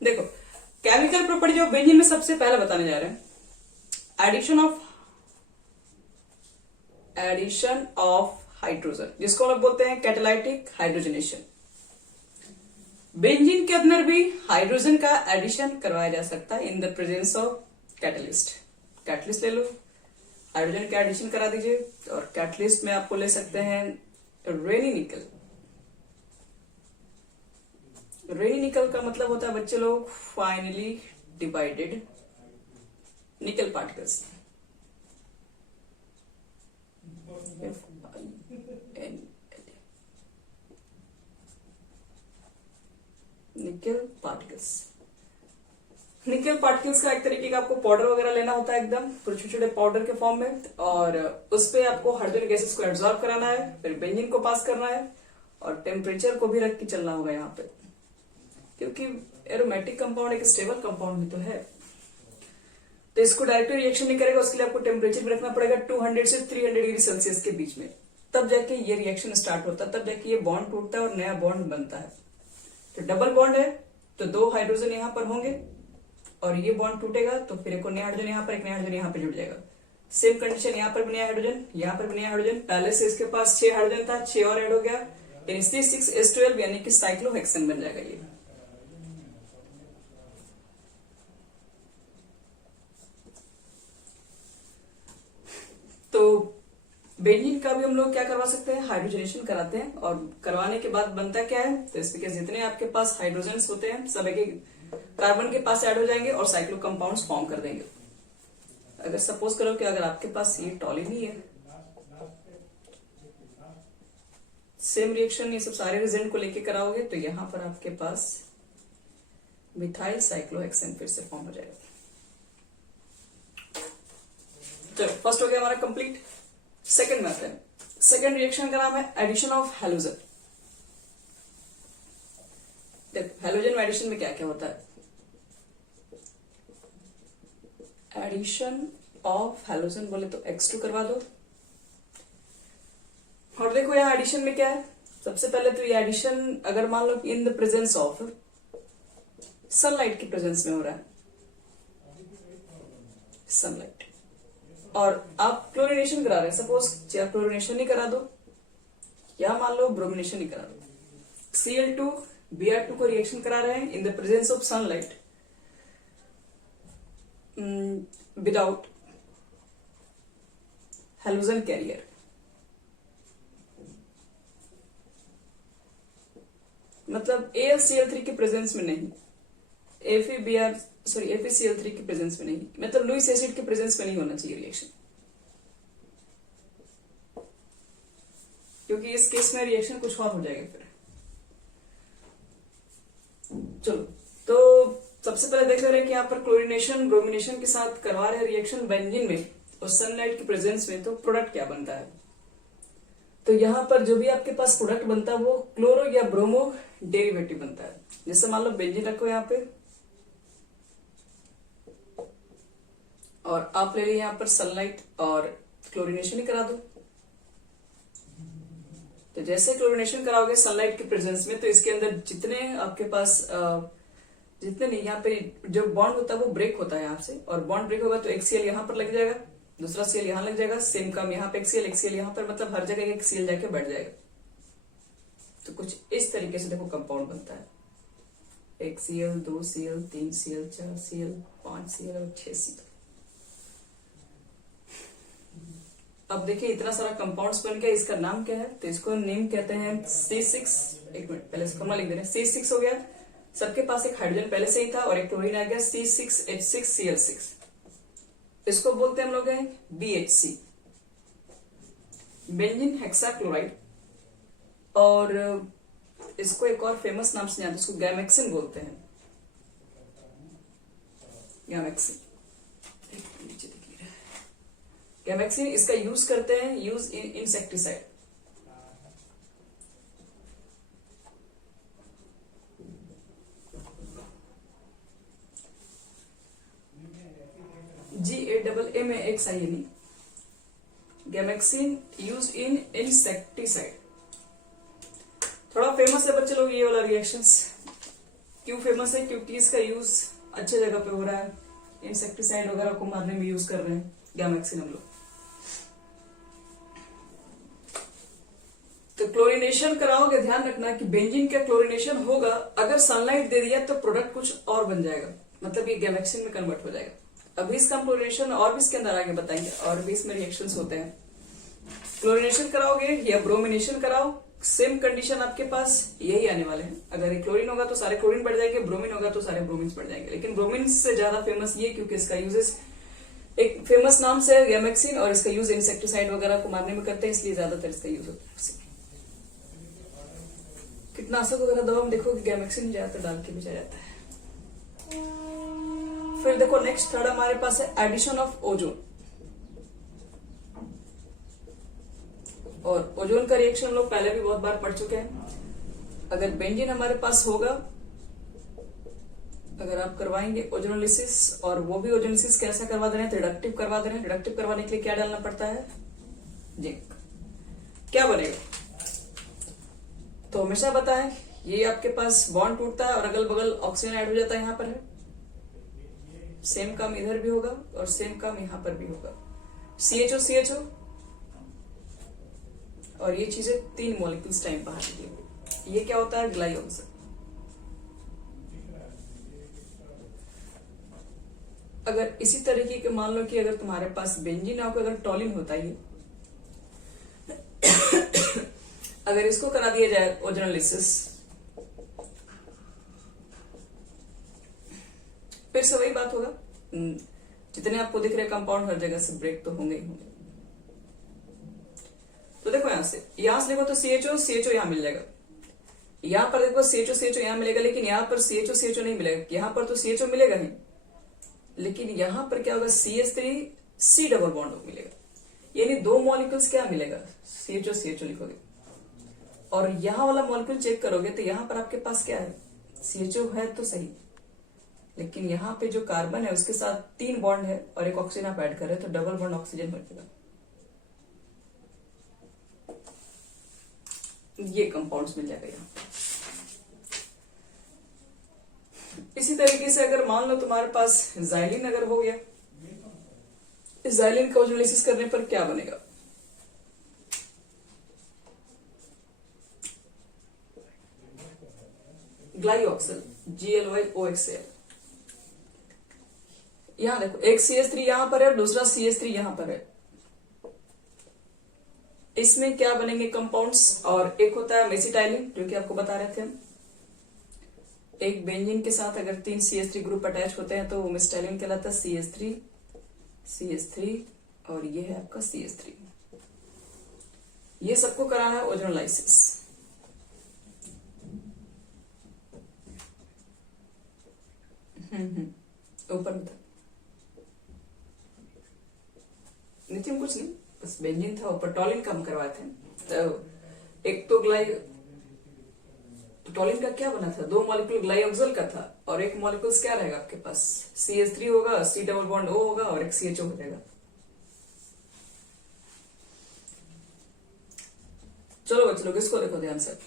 देखो chemical property of benzene में सबसे पहले बताने जा रहे हैं एडिशन ऑफ हाइड्रोजन, जिसको हम लोग बोलते हैं कैटालाइटिक हाइड्रोजनेशन। बेंजीन के अंदर भी हाइड्रोजन का एडिशन करवाया जा सकता है इन the presence of catalyst. Catalyst ले लो, हाइड्रोजन का एडिशन करा दीजिए, और कैटलिस्ट में आपको ले सकते हैं रेनी निकल। रेनी निकल का मतलब होता है बच्चे लोग फाइनली डिवाइडेड निकल पार्टिकल्स। निकल पार्टिकल्स। निकल पार्टिकल्स का एक तरीके का आपको पाउडर वगैरह लेना होता है, एकदम छोटे छोटे पाउडर के फॉर्म में, और उस पे आपको हाइड्रोजन गैसेस को एब्जॉर्ब कराना है, फिर बेंजीन को पास करना है, और टेम्परेचर को भी रख के चलना होगा यहाँ पे, क्योंकि एरोमेटिक कंपाउंड एक स्टेबल कंपाउंड भी तो है, तो इसको डायरेक्ट रिएक्शन नहीं करेगा। उसके लिए आपको टेम्परेचर भी रखना पड़ेगा 200 से 300 डिग्री सेल्सियस के बीच में, तब जाके ये रिएक्शन स्टार्ट होता है, तब जाके ये बॉन्ड टूटता है और नया बॉन्ड बनता है। तो डबल बॉन्ड है तो 2 हाइड्रोजन यहाँ पर होंगे, और ये बॉन्ड टूटेगा तो फिर एक नया हाइड्रोजन यहाँ पर, एक नया हाइड्रोजन यहाँ पर जुड़ जाएगा। सेम कंडीशन यहाँ पर भी नया हाइड्रोजन, यहाँ पर भी नया हाइड्रोजन। पहले से इसके पास 6 हाइड्रोजन था, 6 और ऐड हो गया, यानी 6s12 यानी कि साइक्लोहेक्सेन बन जाएगा ये। तो बेंजीन का भी हम लोग क्या करवा सकते हैं, हाइड्रोजनेशन कराते हैं, और करवाने के बाद बनता क्या है, तो इसके जितने आपके पास हाइड्रोजन होते हैं सब एक कार्बन के पास ऐड हो जाएंगे और साइक्लो कंपाउंड्स फॉर्म कर देंगे। अगर सपोज करो कि अगर आपके पास ये टॉलिन ही है, सेम रिएक्शन ये सब सारे रिजल्ट को लेके कराओगे, तो यहां पर आपके पास मिथाइल साइक्लोहेक्सेन फिर से फॉर्म हो जाएगा। चलो फर्स्ट हो गया हमारा complete. Second method, second reaction का नाम है एडिशन ऑफ हैलोजन। देखो हैलोजन एडिशन में क्या क्या होता है, एडिशन ऑफ हैलोजन बोले तो X2 करवा दो। और देखो यहाँ एडिशन में क्या है, सबसे पहले तो ये एडिशन अगर मान लो in the presence of sunlight की प्रेजेंस में हो रहा है, सनलाइट, और आप क्लोरिनेशन करा रहे हैं, सपोज क्लोरिनेशन ही करा दो, या मान लो ब्रोमिनेशन ही करा दो, Cl2 Br2 को रिएक्शन करा रहे हैं in the presence of sunlight without halogen carrier. मतलब AlCl3 के प्रेजेंस में नहीं, FeCl3 के प्रेजेंस में नहीं, मतलब लुईस एसिड के प्रेजेंस में नहीं होना चाहिए रिएक्शन, क्योंकि इस केस में रिएक्शन कुछ और हो जाएगा फिर। चलो तो सबसे पहले देख रहे हैं कि यहाँ पर क्लोरिनेशन ब्रोमिनेशन के साथ करवा रहे हैं रिएक्शन बेंजीन में और सनलाइट की प्रेजेंस में, तो प्रोडक्ट क्या बनता है, तो यहाँ पर जो भी आपके पास प्रोडक्ट बनता है वो क्लोरो या ब्रोमो डेरिवेटिव बनता है। जैसे मान लो बेंजीन रखो यहाँ पे, और आप ले लीजिए यहाँ पर सनलाइट और क्लोरिनेशन ही करा दो। तो जैसे क्लोरिनेशन कराओगे सनलाइट के प्रेजेंस में, तो इसके अंदर जितने आपके पास जितने नहीं, यहाँ पे जो बॉन्ड होता है वो ब्रेक होता है यहाँ से, और बॉन्ड ब्रेक होगा तो एक Cl यहाँ पर लग जाएगा, दूसरा Cl यहाँ लग जाएगा, सेम काम यहाँ पे एक Cl यहाँ पर, मतलब हर जगह एक Cl जाके बैठ जाएगा। तो कुछ इस तरीके से देखो कंपाउंड बनता है, 1 Cl 2 Cl 3 Cl 4 Cl 5 Cl और 6 Cl। अब देखिए इतना सारा कंपाउंड्स बन गया, इसका नाम क्या है, तो इसको नेम कहते हैं C6। एक मिनट पहले इसको लिख दे रहे हैं, C6 हो गया, सबके पास एक हाइड्रोजन पहले से ही था और एक क्लोरीन आ गया, C6H6Cl6, इसको बोलते हैं हम लोग हैं BHC, बेंजीन हेक्साक्लोराइड। और इसको एक और फेमस नाम से जानते हैं, इसको गैमेक्सिन बोलते हैं, गैमेक्सिन। गैमेक्सिन इसका यूज करते हैं, यूज इन इंसेक्टिसाइड। GAAA में एक सही नहीं, गैमेक्सिन यूज इन इंसेक्टिसाइड। थोड़ा फेमस है बच्चे लोग ये वाला रिएक्शंस, क्यों फेमस है? क्योंकि इसका यूज अच्छे जगह पे हो रहा है, इंसेक्टिसाइड वगैरह को मारने में यूज कर रहे हैं गैमेक्सिन हम लोग। तो क्लोरिनेशन कराओगे, ध्यान रखना कि बेंजीन का क्लोरिनेशन होगा, अगर सनलाइट दे दिया तो प्रोडक्ट कुछ और बन जाएगा, मतलब ये गैमेक्सिन में कन्वर्ट हो जाएगा। अभी इसका क्लोरिनेशन और भी इसके अंदर आगे बताएंगे, और भी इसमें रिएक्शंस होते हैं। क्लोरिनेशन कराओगे या ब्रोमिनेशन कराओ, सेम कंडीशन आपके पास यही आने वाले हैं। अगर ये क्लोरीन होगा तो सारे क्लोरीन बढ़ जाएंगे, ब्रोमीन होगा तो सारे ब्रोमीन बढ़ जाएंगे। लेकिन ब्रोमीन से ज्यादा फेमस ये क्योंकि इसका यूजेस एक फेमस नाम से गैमेक्सिन, और इसका यूज इंसेक्टिसाइड वगैरह को मारने में करते हैं, इसलिए ज्यादातर इसका यूज होता है। कीटनाशक वगैरह दवा में देखो कि गैमेक्सिन ज्यादातर डाल के भेजा जाता है। फिर देखो नेक्स्ट थर्ड हमारे पास है एडिशन ऑफ ओजोन। और ओजोन का रिएक्शन हम लोग पहले भी बहुत बार पढ़ चुके हैं। अगर बेंजीन हमारे पास होगा, अगर आप करवाएंगे ओजोनोलिसिस, और वो भी ओजोनोलिसिस कैसा करवा दे रहे हैं? रिडक्टिव करवा दे रहे हैं। रिडक्टिव करवाने के लिए क्या डालना पड़ता है? जिंक। क्या बनेगा? तो हमेशा बताएं, ये आपके पास बॉन्ड टूटता है और अगल बगल ऑक्सीजन ऐड हो जाता है, यहां पर है। सेम काम इधर भी होगा और सेम काम यहां पर भी होगा। CHO CHO, और ये चीजें 3 मॉलिक्यूल्स टाइम बाहर निकलेंगे। ये क्या होता है? ग्लाइऑक्सिल। अगर इसी तरीके के मान लो कि अगर तुम्हारे पास बेंजीन हो, अगर टॉलिन होता है, अगर इसको करा दिया जाए ओजोनोलिसिस, फिर से वही बात होगा, जितने आपको दिख रहे कंपाउंड हर जगह से ब्रेक तो होंगे ही होंगे। तो देखो यहां से देखो तो CHO यहां मिल जाएगा, यहां पर देखो CHO यहां मिलेगा, लेकिन यहां पर CHO नहीं मिलेगा। यहां पर तो CHO मिलेगा ही, लेकिन यहां पर क्या होगा? CH3 C डबल बॉन्ड मिलेगा। यानी 2 मॉलिक्यूल्स क्या मिलेगा? CHO लिखोगे, और यहां वाला मॉलिक्यूल चेक करोगे तो यहां पर आपके पास क्या है? CHO है तो सही, लेकिन यहां पे जो कार्बन है उसके साथ 3 बॉन्ड है और एक ऑक्सीजन आप ऐड कर रहे हो, तो डबल बॉन्ड ऑक्सीजन हो जाएगा। ये कंपाउंड्स मिल जाएगा यहाँ। इसी तरीके से अगर मान लो तुम्हारे पास जाइलिन अगर हो गया, इस जाइलिन का ओजोनोलिसिस करने पर क्या बनेगा? ग्लाइऑक्सिल, GLYOXAL। यहां देखो, एक CH3 यहां पर है और दूसरा CH3 यहां पर है। इसमें क्या बनेंगे कंपाउंड्स? और एक होता है मेसिटाइलिन, जो कि आपको बता रहे थे हम। एक बेंजीन के साथ अगर 3 CH3 ग्रुप अटैच होते हैं तो वो मेसिटाइलिन कहलाता है। CH3 और ये है आपका CH3। ये सबको कराना है ओजोनोलाइसिस। ऊपर में था नीचे कुछ नहीं, बस बेंजीन था, ऊपर टॉलिन कम करवाए थे। तो एक तो टॉलिन का क्या बना था? 2 मॉलिक्यूल ग्लाइऑक्सिल का था, और एक मॉलिक्यूल क्या रहेगा आपके पास? CH3 होगा, C डबल बॉन्ड O होगा, और एक CHO हो जाएगा। चलो बच्चे लोग इसको देखो ध्यान से,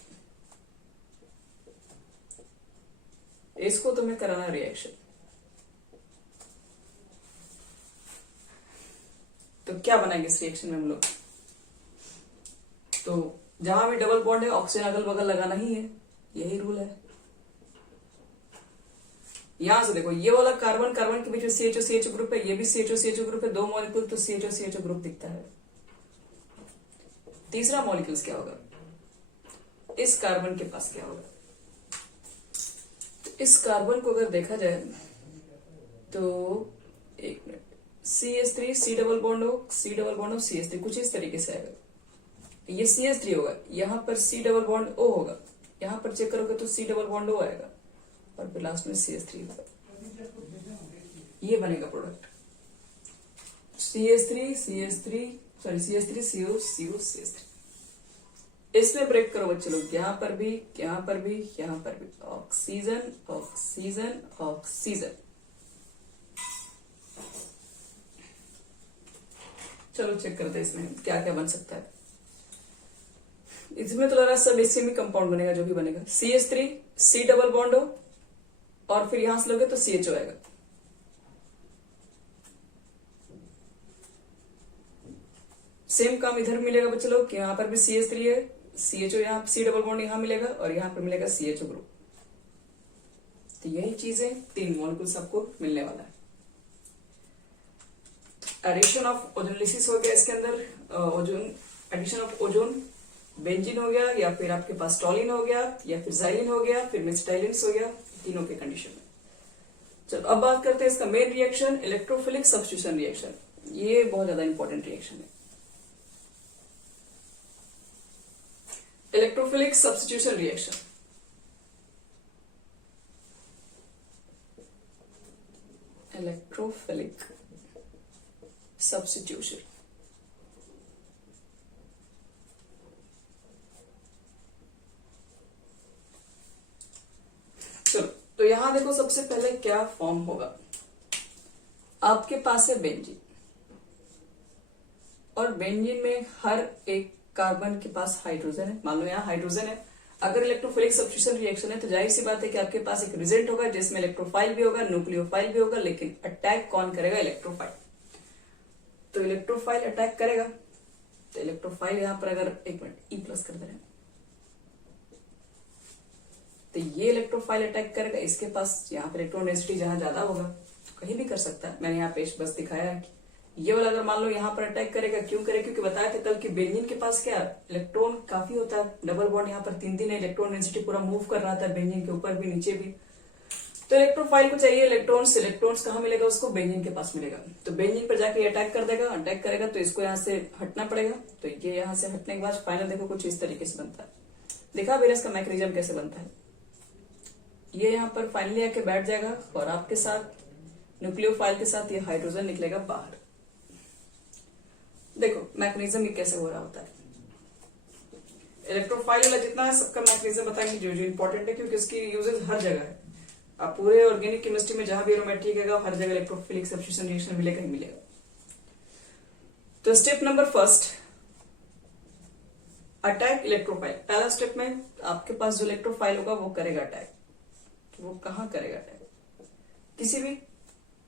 इसको तुम्हें कराना रिएक्शन। तो क्या बनाएंगे इस रिएक्शन में हम लोग? तो जहां भी डबल बॉन्ड है ऑक्सीजन अगल बगल लगाना ही है, यही रूल है। यहां से देखो, ये वाला कार्बन के बीच में CHO ग्रुप है, ये भी CHO ग्रुप है, 2 मॉलिक्यूल तो CHO ग्रुप दिखता है। तीसरा मॉलिक्यूल क्या होगा? इस कार्बन के पास क्या होगा? तो इस कार्बन को अगर देखा जाए तो एक minute, CH3 C double bond हो, C डबल बॉन्ड हो, CH3 कुछ इस तरीके से आएगा। ये CH3 होगा, यहां पर C डबल बॉन्ड O होगा, यहां पर चेक करोगे तो C डबल बॉन्ड O आएगा, और फिर लास्ट में CH3 होगा। ये बनेगा प्रोडक्ट CH3 CO CH3। इसमें ब्रेक करो बच्चे लोग, यहां पर भी, यहां पर भी, यहां पर भी, ऑक्सीजन ऑक्सीजन ऑक्सीजन। चलो चेक करते हैं इसमें क्या क्या बन सकता है। इसमें तो लग रहा है सब इसी में कंपाउंड बनेगा, जो भी बनेगा। CH3 C डबल बॉन्ड हो, और फिर यहां से लोगे तो CHO आएगा। सेम काम इधर मिलेगा बच्चे लोग कि यहां पर भी CH3 है, CHO यहाँ C डबल बॉन्ड यहां मिलेगा और यहां पर मिलेगा CHO ग्रुप। तो यही चीजें 3 मॉलिक्यूल्स आपको मिलने वाला है। एडिशन ऑफ ओजोनोलिसिस हो गया इसके अंदर, ozone addition of ozone, benzene हो गया, या फिर आपके पास टॉलिन हो गया, या फिर जाइलिन हो गया, फिर मेसिटाइलिन्स हो गया, तीनों के कंडीशन में। चलो अब बात करते हैं इसका main reaction, electrophilic substitution reaction. ये बहुत ज्यादा इंपॉर्टेंट रिएक्शन है। Electrophilic substitution reaction, electrophilic substitution. चलो तो यहां देखो, सबसे पहले क्या फॉर्म होगा। आपके पास है बेंजीन, और बेंजीन में हर एक कार्बन के पास हाइड्रोजन है। मान लो यहाँ हाइड्रोजन है। अगर इलेक्ट्रोफिलिक सब्स्टिट्यूशन रिएक्शन है तो जाहिर सी बात है कि आपके पास एक रिजल्ट होगा जिसमें इलेक्ट्रोफाइल भी होगा, न्यूक्लियोफाइल भी होगा, लेकिन अटैक कौन करेगा? इलेक्ट्रोफाइल। तो इलेक्ट्रोफाइल अटैक करेगा। तो इलेक्ट्रोफाइल यहां पर अगर एक मिनट E+ कर दे रहे हैं, तो ये इलेक्ट्रोफाइल अटैक करेगा इसके पास। यहाँ पर इलेक्ट्रॉन डेंसिटी जहां ज्यादा होगा तो कहीं भी कर सकता है। मैंने यहाँ पे बस दिखाया है कि ये वाला अगर मान लो यहाँ पर अटैक करेगा, क्यों करेगा? क्योंकि बताया था कल कि बेंजीन के पास क्या इलेक्ट्रॉन काफी होता है, डबल बॉन्ड यहाँ पर 3 है, इलेक्ट्रॉन डेंसिटी पूरा मूव कर रहा था बेंजीन के ऊपर भी नीचे भी। तो इलेक्ट्रोफाइल को चाहिए इलेक्ट्रॉन्स। इलेक्ट्रॉन्स कहाँ मिलेगा उसको? बेंजीन के पास मिलेगा। तो बेंजीन पर जाके अटैक कर देगा। अटैक करेगा तो इसको यहाँ से हटना पड़ेगा। तो ये यहाँ से हटने के बाद फाइनल देखो कुछ इस तरीके से बनता है। देखा बेरस इसका मैकेनिज्म कैसे बनता है। ये यहाँ पर फाइनली आके बैठ जाएगा और आपके साथ न्यूक्लियोफाइल के साथ ये हाइड्रोजन निकलेगा बाहर। देखो मैकेनिज्म ये कैसे हो रहा होता है। इलेक्ट्रोफाइल वाला जितना है सबका मैकेनिज्म बताएंगे जो जो इंपॉर्टेंट है, क्योंकि उसकी यूजेस हर जगह है। आप पूरे ऑर्गेनिक केमिस्ट्री में जहां भी एरोमेटिक है हर जगह इलेक्ट्रोफिलिक सब्स्टिट्यूशन रिएक्शन मिलेगा ही मिलेगा। तो step number first, attack electrophile. पहला स्टेप में आपके पास जो इलेक्ट्रोफाइल होगा वो करेगा अटैक। वो कहां करेगा अटैक? किसी भी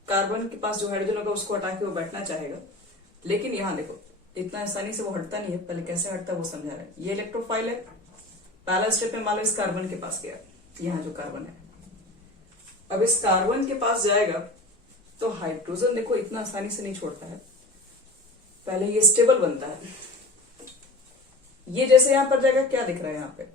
कार्बन के पास जो हाइड्रोजन होगा उसको हटा के वो बैठना चाहेगा। लेकिन यहां देखो इतना आसानी से वो हटता नहीं है। पहले कैसे हटता है वो समझा रहे हैं। ये इलेक्ट्रोफाइल है। पहला स्टेप में मान लो इस कार्बन के पास गया, यहाँ जो कार्बन है, अब इस कार्बन के पास जाएगा तो हाइड्रोजन देखो इतना आसानी से नहीं छोड़ता है। पहले ये स्टेबल बनता है। ये जैसे यहां पर जाएगा, क्या दिख रहा है यहाँ पे?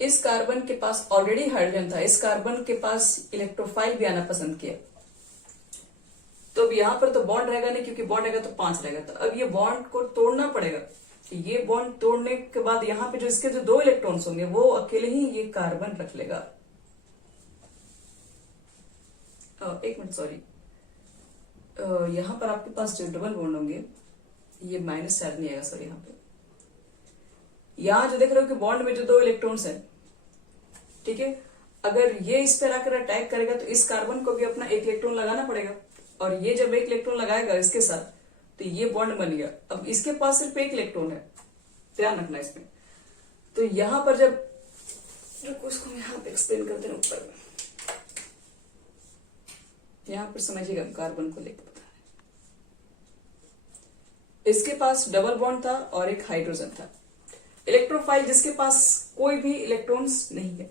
इस कार्बन के पास ऑलरेडी हाइड्रोजन था। इस कार्बन के पास इलेक्ट्रोफाइल भी आना पसंद किया। तो अब यहां पर तो बॉन्ड रहेगा नहीं, क्योंकि बॉन्ड रहेगा तो 5 रहेगा। तो अब ये बॉन्ड को तोड़ना पड़ेगा। कि ये बॉन्ड तोड़ने के बाद यहाँ पे जो इसके जो 2 इलेक्ट्रॉन्स होंगे वो अकेले ही ये कार्बन रख लेगा। एक मिनट सॉरी, यहां पर आपके पास जो डबल बॉन्ड होंगे ये माइनस चार्ज नहीं आएगा सर। यहाँ पे यहां जो देख रहे हो कि बॉन्ड में जो 2 इलेक्ट्रॉन्स है, ठीक है, अगर ये इस पर आकर अटैक करेगा तो इस कार्बन को भी अपना 1 इलेक्ट्रॉन लगाना पड़ेगा। और ये जब 1 इलेक्ट्रॉन लगाएगा इसके साथ तो ये बॉन्ड बन गया। अब इसके पास सिर्फ 1 इलेक्ट्रॉन है, ध्यान रखना इसमें। तो यहां पर जब उसको यहां पे एक्सप्लेन करते हैं ऊपर में, यहां पर समझिएगा कार्बन को लेकर बता रहे। इसके पास डबल बॉन्ड था और एक हाइड्रोजन था। इलेक्ट्रोफाइल जिसके पास कोई भी इलेक्ट्रॉन्स नहीं है,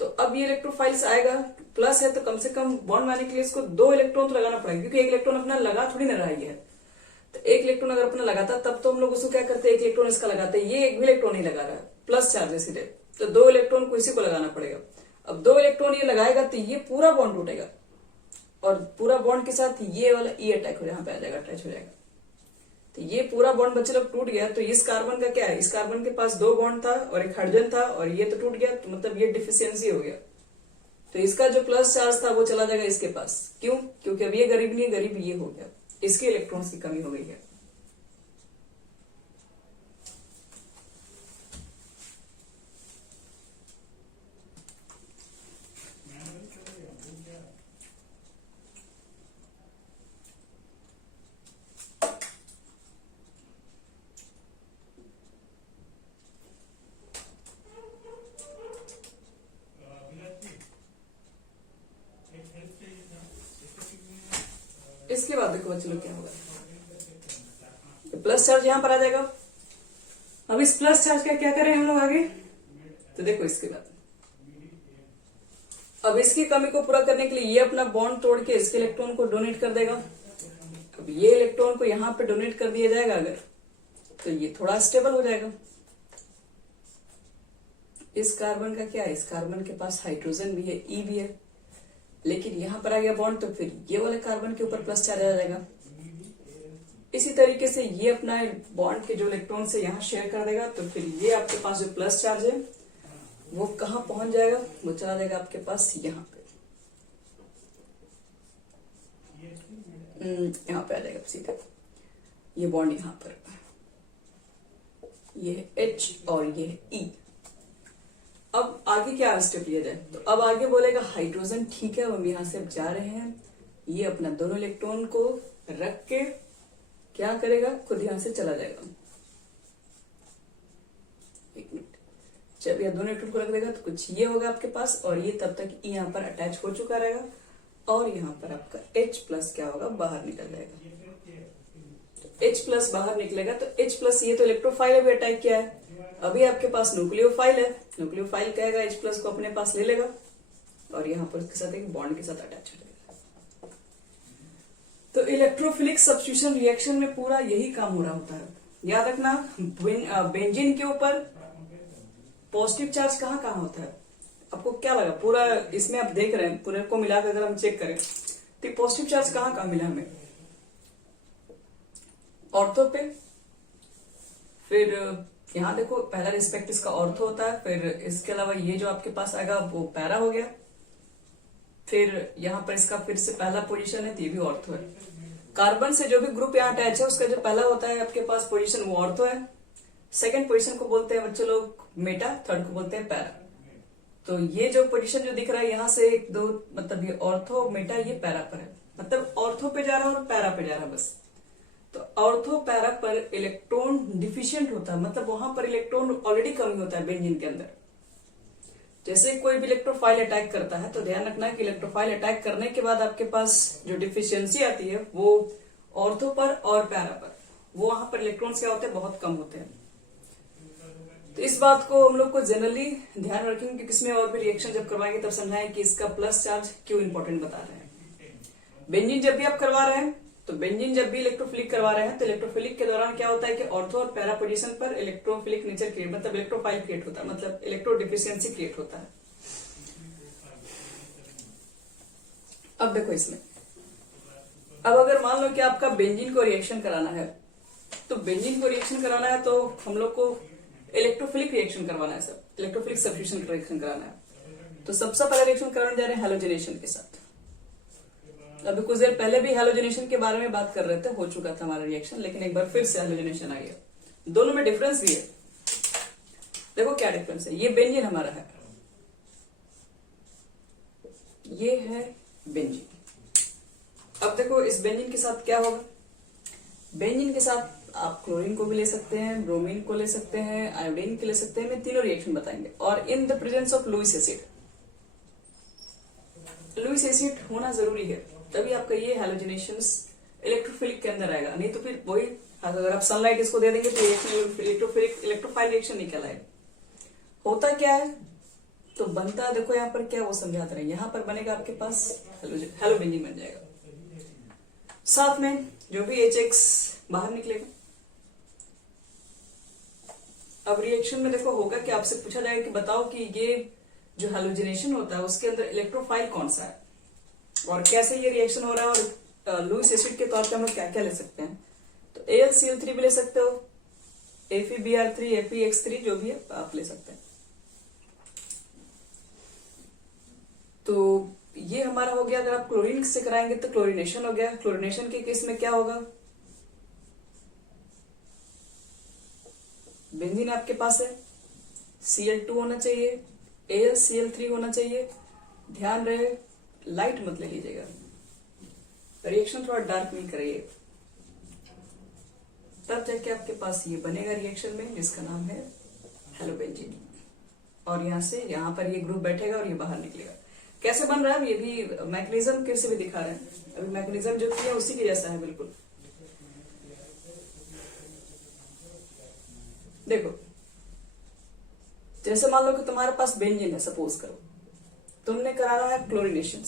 तो अब ये इलेक्ट्रोफाइल्स आएगा, प्लस है तो कम से कम बॉन्ड बनाने के लिए इसको 2 इलेक्ट्रॉन तो लगाना पड़ेगा, क्योंकि 1 इलेक्ट्रॉन अपना लगा थोड़ी ना रहा है। तो 1 इलेक्ट्रॉन अगर अपना लगाता तब तो हम लोग उसको क्या करते, 1 इलेक्ट्रॉन इसका लगाते। ये 1 भी इलेक्ट्रॉन नहीं लगा रहा है, प्लस चार्ज है सीधे। तो 2 इलेक्ट्रॉन को इसी को लगाना पड़ेगा। अब 2 इलेक्ट्रॉन ये लगाएगा तो ये पूरा बॉन्ड टूटेगा, और पूरा बॉन्ड के साथ ये वाला ई अटैक हो यहाँ पे आ जाएगा, अटैच हो जाएगा। तो ये पूरा बॉन्ड बच्चे लोग टूट गया। तो इस कार्बन का क्या है, इस कार्बन के पास 2 बॉन्ड था और एक हाइड्रोजन था, और ये तो टूट गया। तो मतलब ये डिफिशियंसी हो गया। तो इसका जो प्लस चार्ज था वो चला जाएगा इसके पास। क्यों? क्योंकि अब ये गरीब नहीं, गरीब ये हो गया, इसके इलेक्ट्रॉन्स की कमी हो गई है। चलो क्या होगा, प्लस चार्ज यहां पर आ जाएगा। अब इस प्लस चार्ज का क्या करें हम लोग आगे, तो देखो इसके बाद अब इसकी कमी को पूरा करने के लिए ये अपना बॉन्ड तोड़ के इसके इलेक्ट्रॉन को डोनेट कर देगा। अब ये इलेक्ट्रॉन को यहां पे डोनेट कर दिया जाएगा अगर, तो ये थोड़ा स्टेबल हो जाएगा। इस कार्बन का क्या है, इस कार्बन के पास हाइड्रोजन भी है, ई भी है, लेकिन यहां पर आ गया बॉन्ड, तो फिर ये वाले कार्बन के ऊपर प्लस चार्ज आ जाएगा। इसी तरीके से ये अपना बॉन्ड के जो इलेक्ट्रॉन से यहां शेयर कर देगा, तो फिर ये आपके पास जो प्लस चार्ज है वो कहां पहुंच जाएगा, वो चला जाएगा आपके पास यहां पे, यहां पे आ जाएगा सीधे। ये बॉन्ड यहां पर, ये है H और ये है E। अब आगे क्या स्टेप लिया जाए, तो अब आगे बोलेगा हाइड्रोजन ठीक है, हम यहां से अब जा रहे हैं, ये अपना दोनों इलेक्ट्रॉन को रख के क्या करेगा, खुद यहां से चला जाएगा। एक मिनट, जब यह दोनों इलेक्ट्रॉन को रख देगा तो कुछ ये होगा आपके पास, और ये तब तक यहाँ पर अटैच हो चुका रहेगा, और यहाँ पर आपका H प्लस क्या होगा, बाहर निकल जाएगा। तो H प्लस बाहर निकलेगा, तो H प्लस ये तो इलेक्ट्रोफाइल अभी अटैक किया है, अभी आपके पास न्यूक्लियोफाइल है, न्यूक्लियोफाइल कहेगा H प्लस को अपने पास ले लेगा, और यहाँ पर उसके साथ एक बॉन्ड के साथ अटैच हो जाएगा। तो इलेक्ट्रोफिलिक सब्स्टिट्यूशन रिएक्शन में पूरा यही काम हो रहा होता है। याद रखना, बेंजीन के ऊपर पॉजिटिव चार्ज कहाँ कहाँ होता है, आपको क्या लगा, पूरा इसमें आप देख रहे हैं, पूरे को मिलाकर अगर हम चेक करें तो पॉजिटिव चार्ज कहाँ कहाँ मिला हमें, ऑर्थो पे, फिर यहां देखो पहला रिस्पेक्ट इसका ऑर्थो होता है, फिर इसके अलावा ये जो आपके पास आएगा वो पैरा हो गया, फिर यहाँ पर इसका फिर से पहला पोजीशन है तो ये भी ऑर्थो है। कार्बन से जो भी ग्रुप यहाँ अटैच है उसका जो पहला होता है आपके पास पोजीशन वो ऑर्थो है, सेकंड पोजीशन को बोलते हैं बच्चे लोग मेटा, थर्ड को बोलते हैं पैरा। तो ये जो पोजीशन जो दिख रहा है यहाँ से एक दो, मतलब ये ऑर्थो मेटा ये पैरा पर है, मतलब ऑर्थो पे जा रहा है और पैरा पे जा रहा है बस। तो ऑर्थो पैरा पर इलेक्ट्रॉन डिफिशियंट होता है, मतलब वहां पर इलेक्ट्रॉन ऑलरेडी कमी होता है बेंजीन के अंदर। जैसे कोई भी इलेक्ट्रोफाइल अटैक करता है तो ध्यान रखना कि इलेक्ट्रोफाइल अटैक करने के बाद आपके पास जो डिफिशियंसी आती है वो ऑर्थो पर और पैरा पर, वो वहां पर इलेक्ट्रॉन्स क्या होते हैं, बहुत कम होते हैं। तो इस बात को हम लोग को जनरली ध्यान रखेंगे कि किसमें और भी रिएक्शन जब करवाएंगे तब समझाएं कि इसका प्लस चार्ज क्यों इंपॉर्टेंट बता रहे हैं। बेंजीन जब भी आप करवा रहे हैं, तो बेंजीन जब भी इलेक्ट्रोफिलिक करवा रहे हैं तो इलेक्ट्रोफिलिक के दौरान क्या होता है कि ऑर्थो और पैरा पोजीशन पर इलेक्ट्रोफिलिक नेचर क्रिएट, मतलब इलेक्ट्रोफाइल क्रिएट होता है, मतलब इलेक्ट्रो डिफिशियंसी क्रिएट होता है। अब देखो इसमें, अब अगर मान लो कि आपका बेंजीन को रिएक्शन कराना है, तो बेंजीन को रिएक्शन कराना है तो हम लोग को इलेक्ट्रोफिलिक रिएक्शन करवाना है, सर इलेक्ट्रोफिलिक सब्स्टिट्यूशन रिएक्शन कराना है। तो सबसे पहले रिएक्शन कराने जा रहे हैं हैलोजनेशन के साथ। अभी कुछ देर पहले भी हैलोजनेशन के बारे में बात कर रहे थे, हो चुका था हमारा रिएक्शन, लेकिन एक बार फिर से हैलोजनेशन आ गया। दोनों में डिफरेंस भी है, देखो क्या डिफरेंस है। ये बेंजीन हमारा है, ये है बेंजीन। अब देखो इस बेंजीन के साथ क्या होगा, बेंजीन के साथ आप क्लोरीन को भी ले सकते हैं, ब्रोमीन को ले सकते हैं, आयोडीन को ले सकते हैं, मैं तीनों रिएक्शन बताएंगे। और इन the presence of Lewis acid, Lewis acid होना जरूरी है, तभी आपका ये हैलोजनेशन इलेक्ट्रोफिलिक के अंदर आएगा, नहीं तो फिर वही अगर आप सनलाइट इसको दे देंगे तो इलेक्ट्रोफिलिक इलेक्ट्रोफाइल रिएक्शन नहीं कहलाएगा। होता क्या है, तो बनता देखो यहाँ पर क्या वो समझाते रहे, यहाँ पर बनेगा आपके पास हैलोबेंजीन बन जाएगा, साथ में जो भी HX बाहर निकलेगा। अब रिएक्शन में देखो होगा कि आपसे पूछा जाएगा कि बताओ कि ये जो हैलोजनेशन होता है उसके अंदर इलेक्ट्रोफाइल कौन सा है और कैसे ये रिएक्शन हो रहा है, और लुइस एसिड के तौर पे हम लोग क्या क्या ले सकते हैं। तो AlCl3 भी ले सकते हो, FeBr3, FeX3 जो भी है आप ले सकते हैं। तो ये हमारा हो गया। अगर आप क्लोरीन से कराएंगे तो क्लोरीनेशन हो गया। क्लोरीनेशन के केस में क्या होगा, बेंजीन आपके पास है, Cl2 होना चाहिए, AlCl3 होना चाहिए। ध्यान रहे लाइट मत ले लीजिएगा, रिएक्शन थोड़ा डार्क नहीं करिए, तब जाके आपके पास ये बनेगा रिएक्शन में जिसका नाम है हैलोबेंजीन। और यहां से यहां पर ये ग्रुप बैठेगा और ये बाहर निकलेगा। कैसे बन रहा है ये भी मैकेनिज्म कैसे भी दिखा रहे हैं। अभी मैकेनिज्म जो किया उसी के जैसा है बिल्कुल। देखो जैसे मान लो कि तुम्हारे पास बेंजीन है, सपोज करो तुमने कराना है क्लोरिनेशन।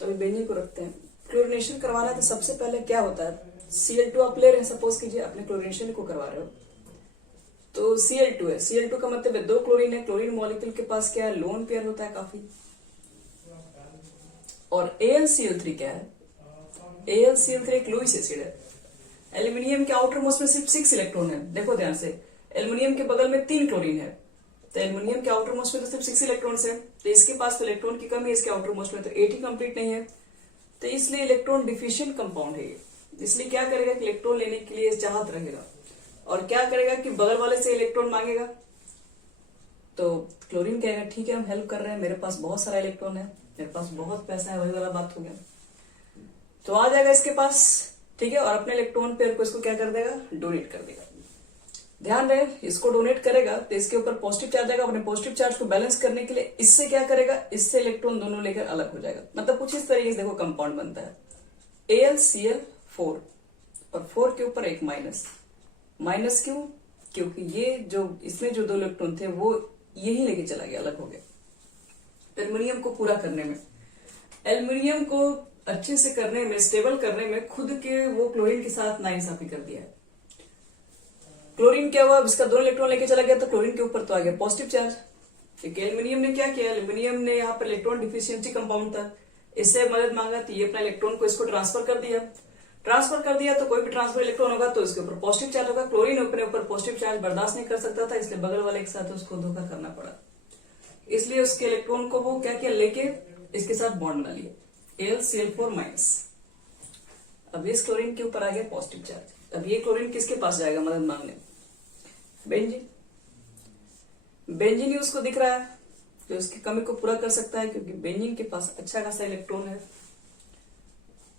तो अभी बेंजीन को रखते हैं, क्लोरिनेशन करवाना है तो सबसे पहले क्या होता है, Cl2 आप ले रहे हैं, सपोज कीजिए अपने क्लोरिनेशन को करवा रहे हो तो Cl2 है, Cl2 का मतलब है 2 क्लोरीन है। क्लोरीन मॉलिक्यूल के पास क्या है, लोन पेयर होता है काफी। और AlCl3 क्या है, AlCl3 एक लुईस एसिड है। एल्यूमिनियम के आउटर मोस्ट में सिर्फ 6 इलेक्ट्रॉन है, देखो ध्यान से, एल्यूमिनियम के बगल में 3 क्लोरीन है, तो एल्यूमिनियम के आउटर मोस्ट में तो सिर्फ 6 इलेक्ट्रॉन है, तो इसके पास तो इलेक्ट्रॉन की कमी है, इसके आउटर मोस्ट में तो 8 ही कंप्लीट नहीं है, तो इसलिए इलेक्ट्रॉन डिफिशिएंट कंपाउंड है ये। इसलिए क्या करेगा कि इलेक्ट्रॉन लेने के लिए चाहत रहेगा, और क्या करेगा कि बगल वाले से इलेक्ट्रॉन मांगेगा। तो क्लोरीन कहेगा ठीक है हम हेल्प कर रहे हैं, मेरे पास बहुत सारा इलेक्ट्रॉन है, मेरे पास बहुत पैसा है, वही वाला बात हो गया। तो आ जाएगा इसके पास, ठीक है, और अपने इलेक्ट्रॉन पेयर को इसको क्या कर देगा, डोनेट कर देगा। ध्यान रहे, इसको डोनेट करेगा तो इसके ऊपर पॉजिटिव चार्ज आएगा, अपने पॉजिटिव चार्ज को बैलेंस करने के लिए इससे क्या करेगा, इससे इलेक्ट्रॉन दोनों लेकर अलग हो जाएगा। मतलब कुछ इस तरीके से देखो कंपाउंड बनता है AlCl4 और 4 के ऊपर एक माइनस। माइनस क्यों, क्योंकि ये जो इसमें जो 2 इलेक्ट्रॉन थे वो यही लेके चला गया, अलग हो गया। एल्युमिनियम को पूरा करने में, एल्युमिनियम को अच्छे से करने में, स्टेबल करने में खुद के वो क्लोरीन के साथ नाइंसाफी कर दिया है। क्लोरीन क्या हुआ, इसका 2 इलेक्ट्रॉन लेके चला गया तो क्लोरीन के ऊपर तो आ गया पॉजिटिव चार्ज। क्योंकि एल्यूमिनियम ने क्या किया, एल्यूमिनियम ने यहाँ पर इलेक्ट्रॉन डिफिशियंसी कंपाउंड था, इससे मदद मांगा तो ये अपना इलेक्ट्रॉन को इसको ट्रांसफर कर दिया। ट्रांसफर कर दिया तो कोई भी ट्रांसफर इलेक्ट्रॉन होगा तो इसके ऊपर पॉजिटिव चार्ज होगा। क्लोरीन अपने ऊपर पॉजिटिव चार्ज बर्दाश्त नहीं कर सकता था, इसलिए बगल वाले के साथ उसको धोखा करना पड़ा, इसलिए उसके इलेक्ट्रॉन को वो क्या किया, लेके इसके साथ बॉन्ड बना लिया AlCl4-। अब इस क्लोरीन के ऊपर आ गया पॉजिटिव चार्ज। अब ये क्लोरीन किसके पास जाएगा मदद मांगने, बेंजीन। बेंजीन ही उसको दिख रहा है कि उसकी कमी को पूरा कर सकता है, क्योंकि बेंजीन के पास अच्छा खासा इलेक्ट्रॉन है।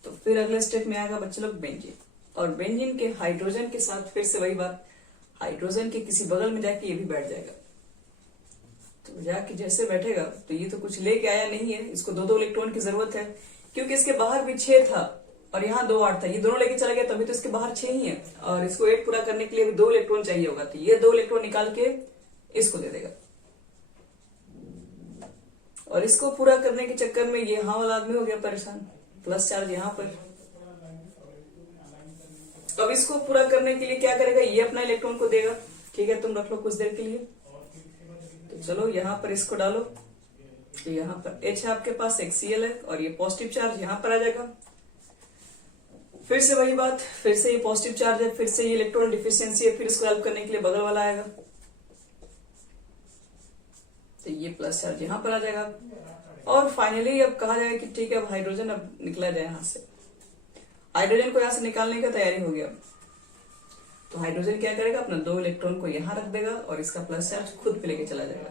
तो फिर अगले स्टेप में आएगा बच्चे लोग बेंजीन, और बेंजीन के हाइड्रोजन के साथ फिर से वही बात, हाइड्रोजन के किसी बगल में जाके ये भी बैठ जाएगा। तो जाके जैसे बैठेगा तो ये तो कुछ लेके आया नहीं है, इसको 2-2 इलेक्ट्रॉन की जरूरत है, क्योंकि इसके बाहर भी 6 था और यहाँ 2 8 था, ये दोनों लेके चला गया तभी तो इसके बाहर 6 ही है, और इसको 8 पूरा करने के लिए भी 2 इलेक्ट्रॉन चाहिए होगा, तो ये 2 इलेक्ट्रॉन निकाल के इसको दे देगा। और इसको पूरा करने के चक्कर में ये यहाँ वाला आदमी हो गया परेशान, प्लस चार्ज यहाँ पर। अब इसको पूरा करने के लिए क्या करेगा, ये अपना इलेक्ट्रॉन को देगा, ठीक है तुम रख लो कुछ देर के लिए। तो चलो यहाँ पर इसको डालो, तो यहाँ पर H है आपके पास, एक Cl है, और ये पॉजिटिव चार्ज यहाँ पर आ जाएगा। फिर से वही बात, फिर से ये पॉजिटिव चार्ज है, फिर से ये इलेक्ट्रॉन डिफिशियंसी है, फिर इसको हेल्प करने के लिए बगल वाला आएगा, तो ये प्लस चार्ज यहाँ पर आ जाएगा। और फाइनली अब कहा जाएगा कि ठीक है अब हाइड्रोजन अब निकला जाए यहाँ से, हाइड्रोजन को यहाँ से निकालने का तैयारी हो गया। तो हाइड्रोजन क्या करेगा, अपना 2 इलेक्ट्रॉन को यहाँ रख देगा और इसका प्लस चार्ज खुद पे लेके चला जाएगा।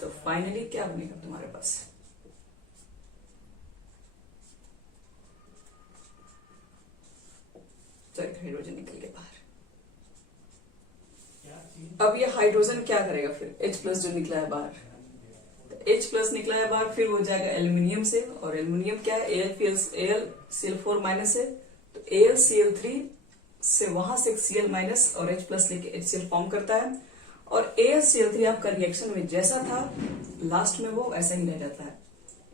तो फाइनली क्या बनेगा तुम्हारे पास, तो एक हाइड्रोजन निकल के बाहर। अब ये हाइड्रोजन क्या करेगा, फिर H+ जो निकला है बाहर, H+ निकला है बाहर, फिर वो जाएगा एल्यूमिनियम से, और एल्यूमिनियम क्या है, AlCl4- है, तो AlCl3 से वहां से Cl- और H+ लेके HCl फॉर्म करता है, और AlCl3 आपका रिएक्शन में जैसा था लास्ट में वो ऐसा ही रह जाता है,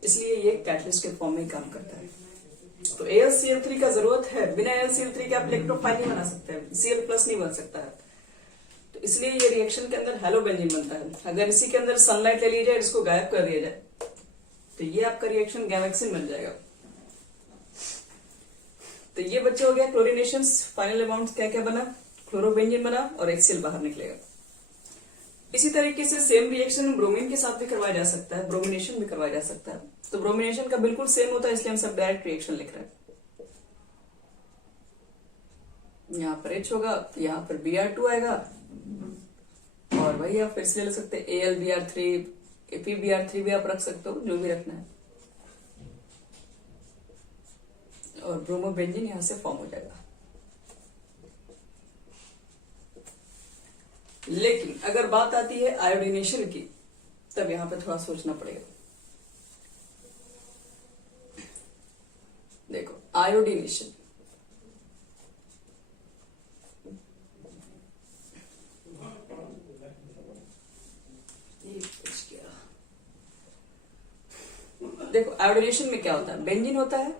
इसलिए ये कैटलिस्ट के फॉर्म में काम करता है। तो AlCl3 का जरूरत है, बिना AlCl3 के आप इलेक्ट्रोफाइल नहीं बना सकते हैं, Cl+ नहीं बन सकता है, तो इसलिए ये रिएक्शन के अंदर हेलोबेंजीन बनता है। अगर इसी के अंदर सनलाइट ले ली जाए, इसको गायब कर दिया जाए, तो ये आपका रिएक्शन गैमेक्सिन बन जाएगा। तो ये बच्चे हो गया क्लोरीनेशन। फाइनल अमाउंट क्या क्या बना, क्लोरोबेंजीन बना और HCl बाहर निकलेगा। इसी तरीके से सेम रिएक्शन ब्रोमीन के साथ भी करवाया जा सकता है, ब्रोमिनेशन भी करवाया जा सकता है। तो ब्रोमिनेशन का बिल्कुल सेम होता है, इसलिए हम सब डायरेक्ट रिएक्शन लिख रहे हैं। यहाँ पर H होगा, यहाँ पर Br2 आएगा, और वही आप फिर से ले सकते हैं AlBr3, PBr3 भी आप रख सकते हो, जो भी रखना है, और ब्रोमोबेंजीन यहां से फॉर्म हो जाएगा। लेकिन अगर बात आती है आयोडीनेशन की, तब यहां पे थोड़ा सोचना पड़ेगा। आयोडीनेशन। देखो आयोडीनेशन में क्या होता है, बेंजीन होता है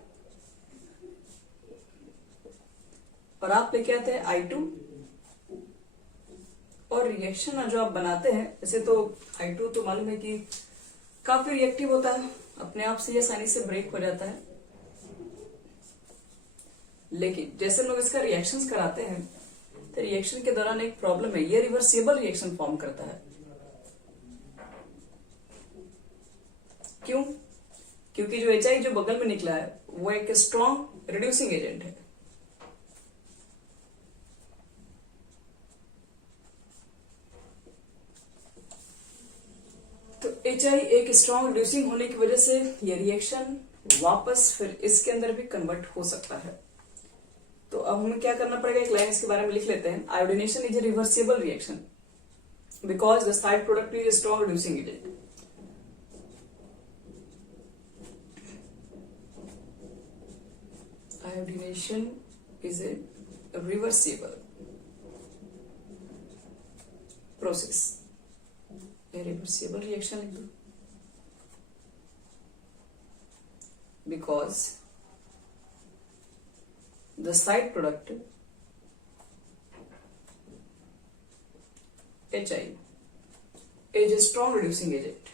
और आप लेके आते हैं I2 और रिएक्शन जो आप बनाते हैं, वैसे तो I2 तो मालूम है कि काफी रिएक्टिव होता है, अपने आप से ये आसानी से ब्रेक हो जाता है। लेकिन जैसे लोग इसका रिएक्शंस कराते हैं तो रिएक्शन के दौरान एक प्रॉब्लम है, ये रिवर्सिबल रिएक्शन फॉर्म करता है। क्यों? क्योंकि जो HI जो बगल में निकला है वो एक स्ट्रॉन्ग रिड्यूसिंग एजेंट है। तो HI एक स्ट्रॉन्ग रिड्यूसिंग होने की वजह से ये रिएक्शन वापस फिर इसके अंदर भी कन्वर्ट हो सकता है। तो अब हमें क्या करना पड़ेगा, एक लाइन इसके बारे में लिख लेते हैं। Iodination is a reversible reaction because the side product is a strong reducing agent. Iodination is a reversible process, a reversible reaction लिख दो, because the side product HI is a strong reducing agent।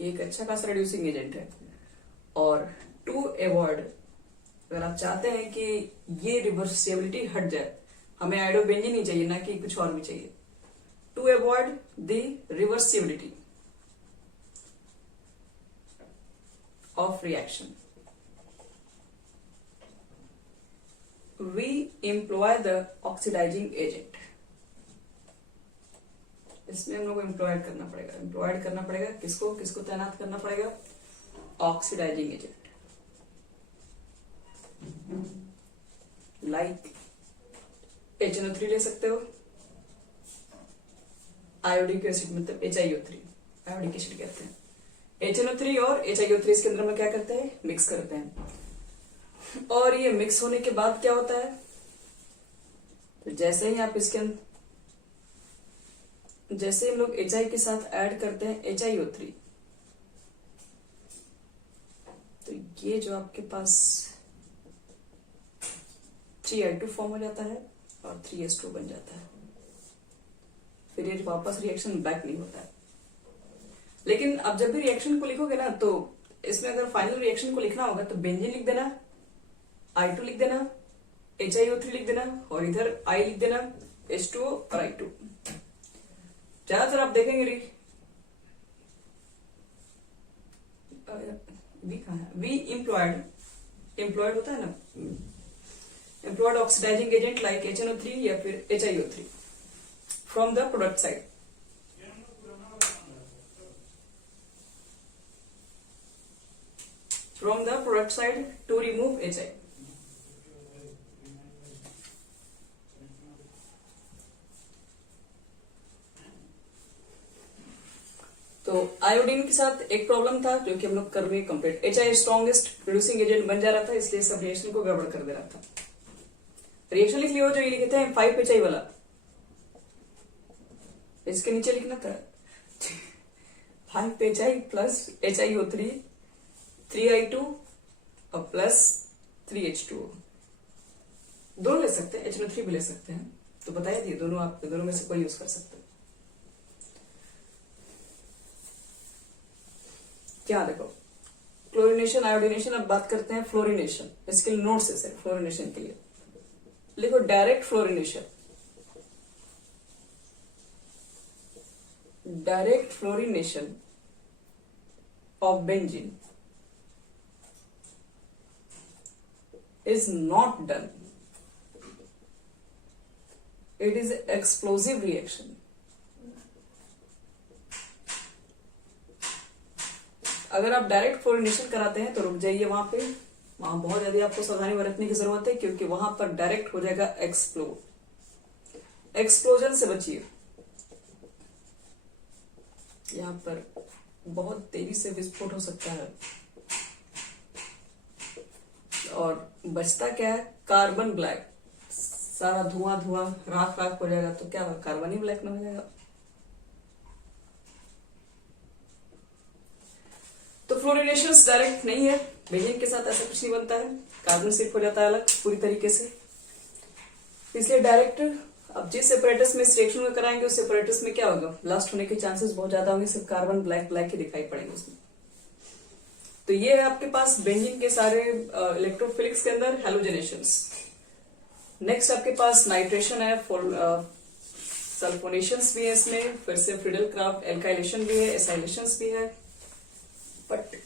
एक अच्छा खासा reducing agent है। और to avoid, अगर आप चाहते हैं कि ये रिवर्सिबिलिटी हट जाए, हमें आयोडोबेंजीन नहीं चाहिए ना कि कुछ और भी चाहिए। To avoid the reversibility of reaction we employ the oxidising agent. इसमें हम लोग को एम्प्लॉयड करना पड़ेगा किसको किसको तैनात करना पड़ेगा, ऑक्सीडाइजिंग एजेंट लाइक HNO3 ले सकते हो, आयोडिक एसिड मतलब HiO3, आयोडिक एसिड कहते हैं। HNO3 और HiO3 इसके अंदर में क्या करते हैं, मिक्स करते हैं। और ये मिक्स होने के बाद क्या होता है, तो जैसे ही आप इसके अंदर, जैसे हम लोग HI के साथ ऐड करते हैं HiO3, तो ये जो आपके पास 3I2 फॉर्म हो जाता है और 3S2 बन जाता है। फिर ये वापस रिएक्शन बैक नहीं होता है। लेकिन अब जब भी रिएक्शन को लिखोगे ना, तो इसमें अगर फाइनल रिएक्शन को लिखना होगा तो बेंजीन लिख देना, I2 लिख देना, HiO3 लिख देना और इधर I लिख देना, H2O और I2। ज्यादातर आप देखेंगे वी कहाँ है, वी एम्प्लॉयड होता है ना, employed oxidising agent like HNO3 या फिर HiO3 from the product side. From the product side to remove HI। तो आयोडीन के साथ एक प्रॉब्लम था जो कि हम लोग कर रहे complete. HI strongest reducing agent बन जा रहा था, इसलिए सब रिएक्शन को गड़बड़ कर दे रहा था। रिएक्शन लिख लियो जो ये लिखे थे 5HI वाला, इसके नीचे लिखना था 5HI प्लस HiO3 3I2 और प्लस 3H2O। दोनों ले सकते हैं, HNO3 भी ले सकते हैं, तो बताइए दिए दोनों, आप दोनों में से कोई यूज कर सकते हैं। क्या देखो, क्लोरीनेशन आयोडीनेशन, अब बात करते हैं फ्लोरीनेशन। इसके लिए नोट्स है सर, फ्लोरीनेशन के लिए लिखो direct fluorination. Direct fluorination of benzene is not done. It is an explosive reaction. अगर आप डायरेक्ट फ्लोरीनेशन कराते हैं तो रुक जाइए वहां पे, वहां बहुत ज्यादा आपको सावधानी बरतने की जरूरत है, क्योंकि वहां पर डायरेक्ट हो जाएगा एक्सप्लोजन से बचिए। यहां पर बहुत तेजी से विस्फोट हो सकता है। और बचता क्या है, कार्बन ब्लैक। सारा धुआं धुआं राख राख हो जाएगा तो क्या होगा, कार्बन ही ब्लैक ना हो जाएगा। तो फ्लोरिनेशन डायरेक्ट नहीं है, बेंजीन के साथ ऐसा कुछ नहीं बनता है, कार्बन सिर्फ हो जाता है अलग पूरी तरीके से, इसलिए डायरेक्ट अब जिस सेपरेटर्स में इस रिएक्शन को कराएंगे उस सेपरेटर्स में क्या होगा, ब्लास्ट होने के चांसेस बहुत ज्यादा होंगे, सिर्फ कार्बन ब्लैक ब्लैक ही दिखाई पड़ेंगे उसमें। तो ये है आपके पास बेंजीन के सारे इलेक्ट्रोफिलिक्स के अंदर हैलोजेनेशंस। नेक्स्ट आपके पास नाइट्रेशन है, सल्फोनेशंस भी है इसमें, फिर से फ्रीडल क्राफ्ट एल्काइलेशन भी है, एसाइलेशंस भी है, बट